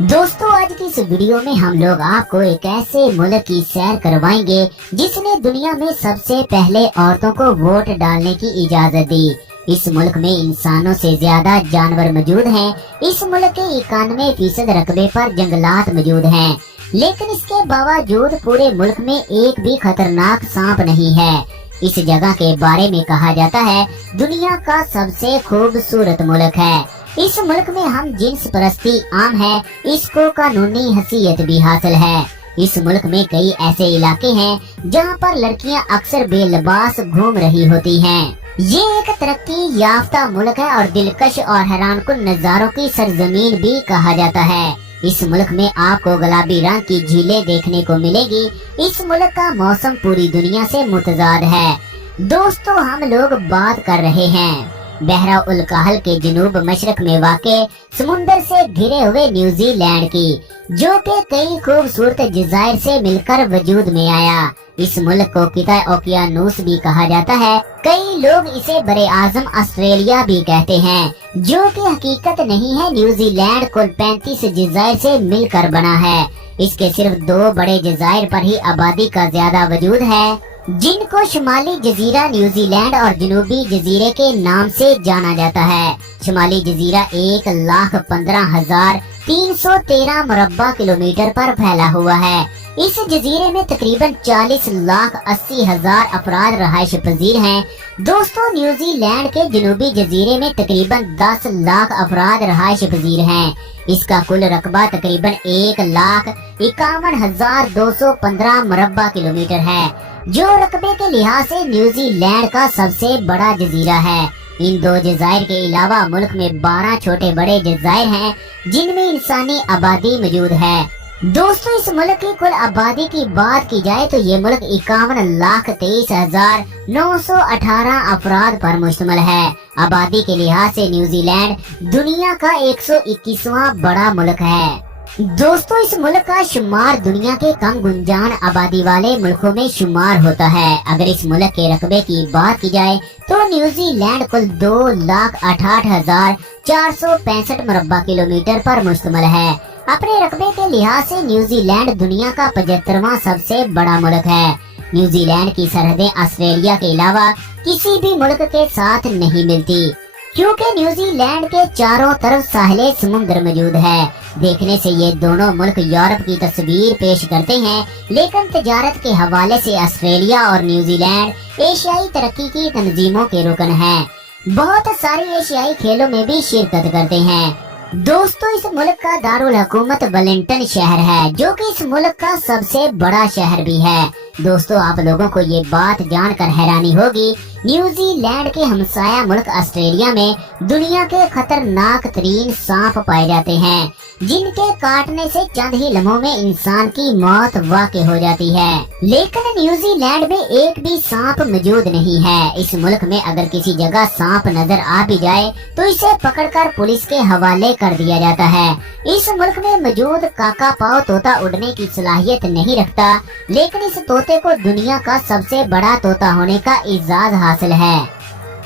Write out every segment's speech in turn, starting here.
दोस्तों, आज की इस वीडियो में हम लोग आपको एक ऐसे मुल्क की सैर करवाएंगे जिसने दुनिया में सबसे पहले औरतों को वोट डालने की इजाजत दी। इस मुल्क में इंसानों से ज्यादा जानवर मौजूद हैं। इस मुल्क के 91% रकबे पर जंगलात मौजूद हैं, लेकिन इसके बावजूद पूरे मुल्क में एक भी खतरनाक सांप नहीं है। इस जगह के बारे में कहा जाता है दुनिया का सबसे खूबसूरत मुल्क है। इस मुल्क में हम जिन्स परस्ती आम है, इसको कानूनी हैसियत भी हासिल है। इस मुल्क में कई ऐसे इलाके हैं जहाँ पर लड़कियाँ अक्सर बेलबास घूम रही होती हैं। ये एक तरक्की याफ्ता मुल्क है और दिलकश और हैरानकुन नज़ारों की सरजमीन भी कहा जाता है। इस मुल्क में आपको गुलाबी रंग की झीलें देखने को मिलेगी। इस मुल्क का मौसम पूरी दुनिया से मुतजाद है। दोस्तों, हम लोग बात कर रहे हैं बहरा उल कहल के जनूब मशरक में वाक़े समुंदर से घिरे हुए न्यूजीलैंड की, जो कि कई खूबसूरत जज़ायर से मिलकर वजूद में आया। इस मुल्क को किता ओकियानूस भी कहा जाता है। कई लोग इसे बरे आज़म ऑस्ट्रेलिया भी कहते हैं, जो कि हकीकत नहीं है। न्यूजीलैंड कुल 35 जज़ायर से मिलकर बना है। इसके सिर्फ 2 बड़े जज़ायर पर ही आबादी का ज्यादा वजूद है, जिनको शुमाली जजीरा न्यूजीलैंड और जनूबी जजीरे के नाम से जाना जाता है। शुमाली जजीरा 1,15,313 मुरब्बा किलोमीटर पर फैला हुआ है। इस जजीरे में तकरीबन 40,80,000 अफराद रहायश पजीर हैं। दोस्तों, न्यूजीलैंड के जनूबी जजीरे में तकरीबन 10 लाख अफराद रहायश पजीर हैं। इसका कुल रकबा तकरीबन 1,51,215 मुरब्बा किलोमीटर है, जो रकबे के लिहाज से न्यूजीलैंड का सबसे बड़ा जजीरा है। इन 2 जज़ायर के अलावा मुल्क में 12 छोटे बड़े जज़ायर हैं, जिनमें इंसानी आबादी मौजूद है। दोस्तों, इस मुल्क की कुल आबादी की बात की जाए तो ये मुल्क 51,23,918 अफराद पर मुश्तमिल है। आबादी के लिहाज से न्यूजीलैंड दुनिया का 121वां बड़ा मुल्क है। दोस्तों, इस मुल्क का शुमार दुनिया के कम गुंजान आबादी वाले मुल्कों में शुमार होता है। अगर इस मुल्क के रकबे की बात की जाए तो न्यूजीलैंड कुल 2,68,465 मुरब्बा किलोमीटर पर मुश्तमिल है। अपने रकबे के लिहाज से न्यूजीलैंड दुनिया का 75वां सबसे बड़ा मुल्क है। न्यूजीलैंड की सरहदें ऑस्ट्रेलिया के अलावा किसी भी मुल्क के साथ नहीं मिलती, क्योंकि न्यूजीलैंड के चारों तरफ साहिले समुद्र मौजूद है। देखने से ये दोनों मुल्क यूरोप की तस्वीर पेश करते हैं, लेकिन तजारत के हवाले से ऑस्ट्रेलिया और न्यूजीलैंड एशियाई तरक्की की तंजीमों के रुकन हैं। बहुत सारी एशियाई खेलों में भी शिरकत करते हैं। दोस्तों, इस मुल्क का दारुल हुकूमत वेलिंगटन शहर है, जो कि इस मुल्क का सबसे बड़ा शहर भी है। दोस्तों, आप लोगों को ये बात जानकर हैरानी होगी, न्यूजीलैंड के हमसाया मुल्क ऑस्ट्रेलिया में दुनिया के खतरनाक तरीन सांप पाए जाते हैं, जिनके काटने से चंद ही लम्हों में इंसान की मौत वाक़ई हो जाती है। लेकिन न्यूजीलैंड में एक भी सांप मौजूद नहीं है। इस मुल्क में अगर किसी जगह सांप नजर आ भी जाए तो इसे पकड़कर पुलिस के हवाले कर दिया जाता है। इस मुल्क में मौजूद काका पाओ तोता उड़ने की सलाहियत नहीं रखता, लेकिन इस तोते को दुनिया का सबसे बड़ा तोता होने का इजाज़ हासिल है।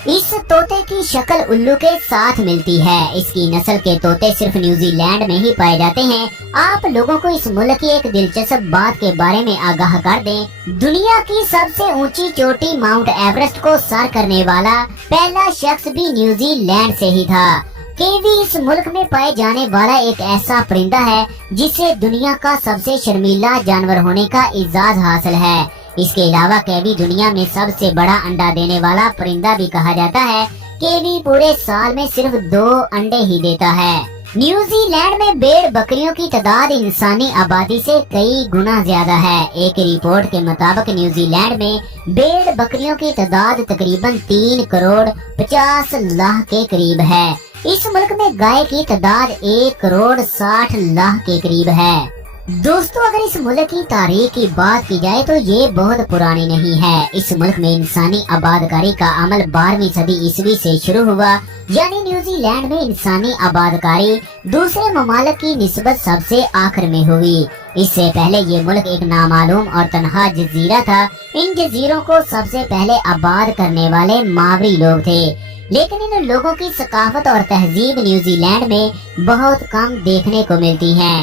इस तोते की शक्ल उल्लू के साथ मिलती है। इसकी नस्ल के तोते सिर्फ न्यूजीलैंड में ही पाए जाते हैं। आप लोगों को इस मुल्क की एक दिलचस्प बात के बारे में आगाह कर दें। दुनिया की सबसे ऊंची चोटी माउंट एवरेस्ट को सर करने वाला पहला शख्स भी न्यूजीलैंड से ही था। केवी इस मुल्क में पाए जाने वाला एक ऐसा परिंदा है जिसे दुनिया का सबसे शर्मीला जानवर होने का इजाज़ हासिल है। इसके अलावा केवी दुनिया में सबसे बड़ा अंडा देने वाला परिंदा भी कहा जाता है। केवी पूरे साल में सिर्फ 2 अंडे ही देता है। न्यूजीलैंड में भेड़ बकरियों की तादाद इंसानी आबादी से कई गुना ज्यादा है। एक रिपोर्ट के मुताबिक न्यूजीलैंड में भेड़ बकरियों की तादाद तकरीबन 3 करोड़ 50 लाख के करीब है। इस मुल्क में गाय की तादाद 1 करोड़ 60 लाख के करीब है। दोस्तों, अगर इस मुल्क की तारीख की बात की जाए तो ये बहुत पुरानी नहीं है। इस मुल्क में इंसानी आबादकारी का अमल 12वीं सदी ईस्वी से शुरू हुआ, यानी न्यूजीलैंड में इंसानी आबादकारी दूसरे ममालिक की निस्बत सबसे आखिर में हुई। इससे पहले ये मुल्क एक नामालूम और तनहा जजीरा था। इन जजीरों को सबसे पहले आबाद करने वाले मावरी लोग थे। लेकिन इन लोगों की सकाफत और तहजीब न्यूजीलैंड में बहुत कम देखने को मिलती है।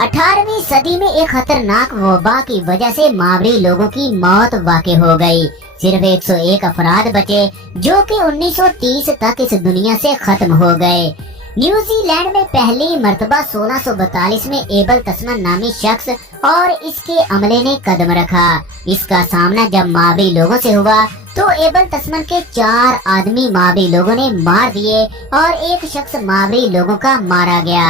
18वीं सदी में एक खतरनाक वबा की वजह से मावरी लोगों की मौत वाक़ई हो गई। सिर्फ 101 अफराद बचे जो कि 1930 तक इस दुनिया से खत्म हो गए। न्यूजीलैंड में पहली मर्तबा 1642 में एबल तस्मन नामी शख्स और इसके अमले ने कदम रखा। इसका सामना जब मावरी लोगों से हुआ तो एबल तस्मन के 4 आदमी मावरी लोगों ने मार दिए और एक शख्स मावरी लोगों का मारा गया।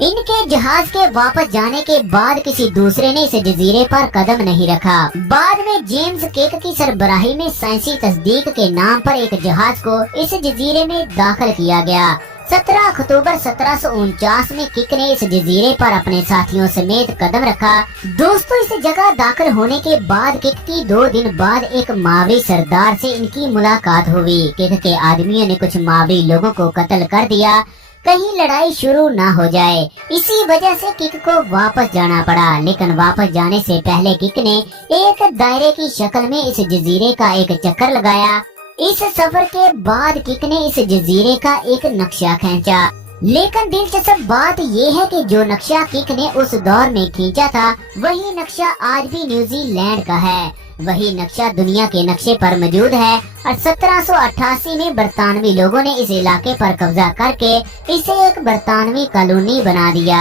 इनके जहाज के वापस जाने के बाद किसी दूसरे ने इस जजीरे पर कदम नहीं रखा। बाद में जेम्स केक की सरबराही में साइंसी तस्दीक के नाम पर एक जहाज को इस जजीरे में दाखिल किया गया। 17 अक्टूबर 1749 में किक ने इस जजीरे पर अपने साथियों समेत कदम रखा। दोस्तों, इस जगह दाखिल होने के बाद किक की 2 दिन बाद एक मावरी सरदार से इनकी मुलाकात हुई। किक के आदमियों ने कुछ मावरी लोगों को कत्ल कर दिया, कहीं लड़ाई शुरू ना हो जाए। इसी वजह से किक को वापस जाना पड़ा, लेकिन वापस जाने से पहले किक ने एक दायरे की शक्ल में इस जजीरे का एक चक्कर लगाया। इस सफर के बाद किक ने इस जजीरे का एक नक्शा खींचा, लेकिन दिलचस्प बात ये है कि जो नक्शा किक ने उस दौर में खींचा था वही नक्शा आज भी न्यूजीलैंड का है। वही नक्शा दुनिया के नक्शे पर मौजूद है और 1788 में बरतानवी लोगों ने इस इलाके पर कब्जा करके इसे एक बरतानवी कॉलोनी बना दिया।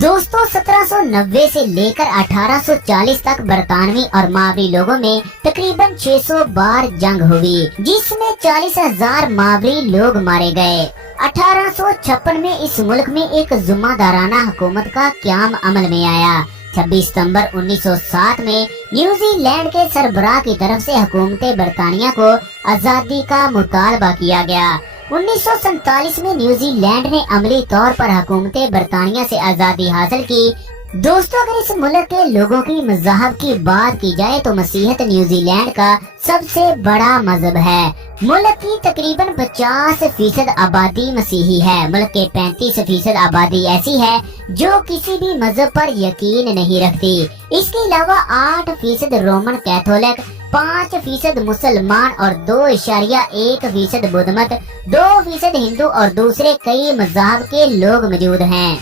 दोस्तों, 1790 से लेकर 1840 तक बरतानवी और मावरी लोगों में तकरीबन 600 बार जंग हुई, जिसमें 40,000 मावरी लोग मारे गए। 1856 में इस मुल्क में एक जुम्मेदाराना हुकूमत का क़याम अमल में आया। 26 सितंबर 1907 में न्यूजीलैंड के सरबराह की तरफ से हुकूमत बरतानिया को आज़ादी का मुतालबा किया गया। 1947 में न्यूजीलैंड ने अमली तौर पर हुकूमत बरतानिया से आज़ादी हासिल की। दोस्तों, अगर इस मुल्क के लोगों की मज़हब की बात की जाए तो मसीहत न्यूजीलैंड का सबसे बड़ा मजहब है। मुल्क की तकरीबन 50% आबादी मसीही है। मुल्क के 35% आबादी ऐसी है जो किसी भी मजहब पर यकीन नहीं रखती। इसके अलावा 8% रोमन कैथोलिक, 5% मुसलमान और 2.1% बुद्ध मत, 2% हिंदू और दूसरे कई मजहब के लोग मौजूद हैं।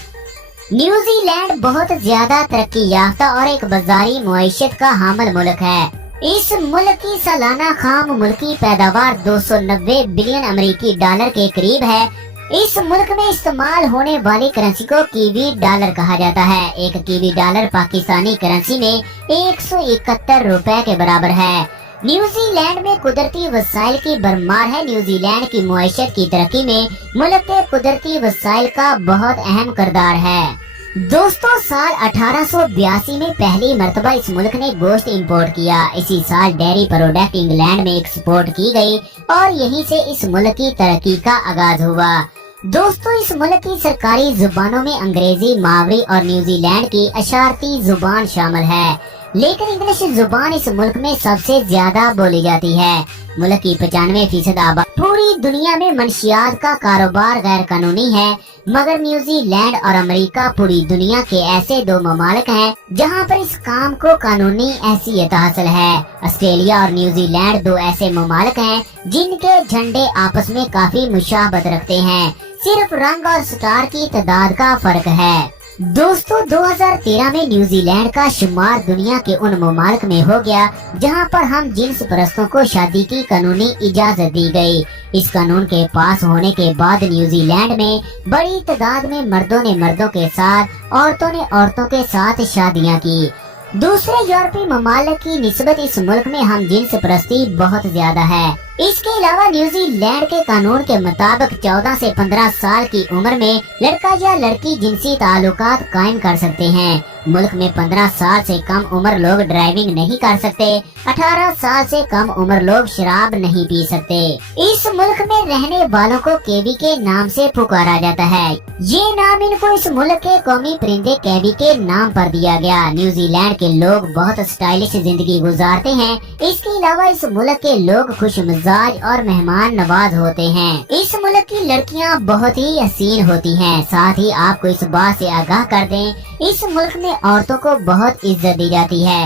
न्यूजीलैंड बहुत ज्यादा तरक्की याफ्ता और एक बाजारी मुआइशत का हामिल मुल्क है। इस मुल्क की सालाना खाम मुल्की पैदावार 290 बिलियन अमेरिकी डॉलर के करीब है। इस मुल्क में इस्तेमाल होने वाली करेंसी को कीवी डॉलर कहा जाता है। एक कीवी डॉलर पाकिस्तानी करेंसी में 171 रुपए के बराबर है। न्यूजीलैंड में कुदरती वसाइल की भरमार है। न्यूजीलैंड की मुआइशत की तरक्की में मुल्क के कुदरती वसाइल का बहुत अहम किरदार है। दोस्तों, साल 1882 में पहली मर्तबा इस मुल्क ने गोश्त इंपोर्ट किया। इसी साल डेयरी प्रोडक्ट इंग्लैंड में एक्सपोर्ट की गई और यहीं से इस मुल्क की तरक्की का आगाज हुआ। दोस्तों, इस मुल्क की सरकारी जुबानों में अंग्रेजी, मावरी और न्यूजीलैंड की अशारती जुबान शामिल है, लेकिन इंग्लिश जुबान इस मुल्क में सबसे ज्यादा बोली जाती है। मुल्क की 95% आबादी पूरी दुनिया में मंशियात का कारोबार गैर कानूनी है, मगर न्यूजीलैंड और अमेरिका पूरी दुनिया के ऐसे 2 ममालिक हैं जहां पर इस काम को कानूनी हैसियत हासिल है। ऑस्ट्रेलिया और न्यूजीलैंड 2 ऐसे ममालिक हैं जिनके झंडे आपस में काफी मुशाबहत रखते हैं, सिर्फ रंग और स्टार की तादाद का फर्क है। दोस्तों, 2013 में न्यूजीलैंड का शुमार दुनिया के उन ममालिक में हो गया जहां पर हम जिन्स परस्तों को शादी की कानूनी इजाजत दी गई। इस कानून के पास होने के बाद न्यूजीलैंड में बड़ी तादाद में मर्दों ने मर्दों के साथ, औरतों ने औरतों के साथ शादियां की। दूसरे यूरोपीय ममालिक की निस्बत इस मुल्क में हम जिन्स परस्ती बहुत ज्यादा है। इसके अलावा न्यूजीलैंड के कानून के मुताबिक 14 से 15 साल की उम्र में लड़का या लड़की जिनसी ताल्लुकात कायम कर सकते हैं। मुल्क में 15 साल से कम उम्र लोग ड्राइविंग नहीं कर सकते। 18 साल से कम उम्र लोग शराब नहीं पी सकते। इस मुल्क में रहने वालों को केवी के नाम से पुकारा जाता है। ये नाम इनको इस मुल्क के कौमी परिंदे केवी के नाम पर दिया गया। न्यूजीलैंड के लोग बहुत स्टाइलिश जिंदगी गुजारते हैं। इसके अलावा इस मुल्क के लोग खुश मिजाज और मेहमान नवाज होते हैं। इस मुल्क की लड़कियां बहुत ही हसीन होती हैं। साथ ही आपको इस बात से आगाह कर दें, इस मुल्क में औरतों को बहुत इज्जत दी जाती है।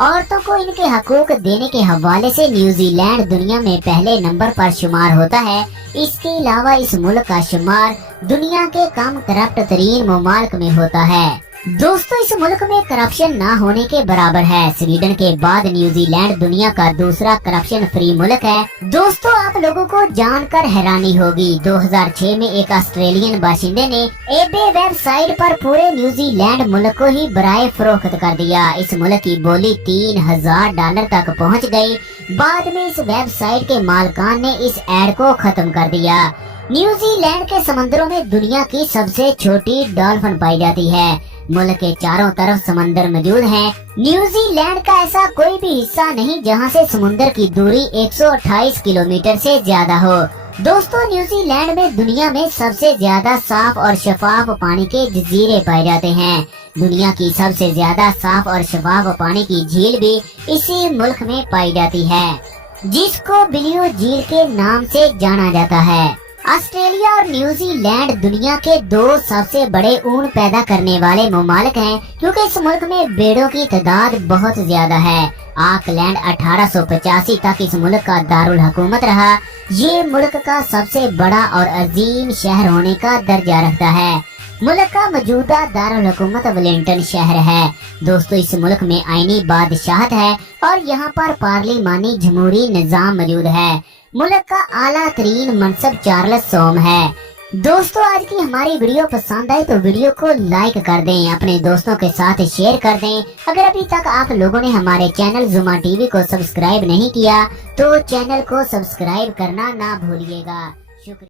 औरतों को इनके हकूक देने के हवाले से न्यूजीलैंड दुनिया में पहले नंबर पर शुमार होता है। इसके अलावा इस मुल्क का शुमार दुनिया के कम करप्ट तरीन ममालिक में होता है। दोस्तों, इस मुल्क में करप्शन ना होने के बराबर है। स्वीडन के बाद न्यूजीलैंड दुनिया का दूसरा करप्शन फ्री मुल्क है। दोस्तों, आप लोगों को जानकर हैरानी होगी, 2006 में एक ऑस्ट्रेलियन बाशिंदे ने एबे वेबसाइट पर पूरे न्यूजीलैंड मुल्क को ही बराए फरोख्त कर दिया। इस मुल्क की बोली $3000 तक पहुँच गयी। बाद में इस वेबसाइट के मालकान ने इस एड को खत्म कर दिया। न्यूजीलैंड के समंदरों में दुनिया की सबसे छोटी डॉल्फिन पाई जाती है। मुल्क के चारों तरफ समंदर मौजूद हैं। न्यूजीलैंड का ऐसा कोई भी हिस्सा नहीं जहां से समुद्र की दूरी 128 किलोमीटर से ज्यादा हो। दोस्तों, न्यूजीलैंड में दुनिया में सबसे ज्यादा साफ और शफाफ पानी के जजीरे पाए जाते हैं। दुनिया की सबसे ज्यादा साफ और शफाफ पानी की झील भी इसी मुल्क में पाई जाती है, जिसको ब्लू झील के नाम से जाना जाता है। ऑस्ट्रेलिया और न्यूजीलैंड दुनिया के दो सबसे बड़े ऊन पैदा करने वाले ममालिक हैं, क्योंकि इस मुल्क में भेड़ों की तादाद बहुत ज्यादा है। ऑकलैंड 1885 तक इस मुल्क का दारुल हुकूमत रहा। ये मुल्क का सबसे बड़ा और अजीम शहर होने का दर्जा रखता है। मुल्क का मौजूदा दारुल हुकूमत वेलिंगटन शहर है। दोस्तों, इस मुल्क में आईनी बादशाहत है और यहाँ पर पार्लिमानी जमहूरी निजाम मौजूद है। मुल्क का आला तरीन मनसब चार्ल्स सोम है। दोस्तों, आज की हमारी वीडियो पसंद आए तो वीडियो को लाइक कर दें, अपने दोस्तों के साथ शेयर कर दें। अगर अभी तक आप लोगों ने हमारे चैनल जुमा टीवी को सब्सक्राइब नहीं किया तो चैनल को सब्सक्राइब करना ना भूलिएगा।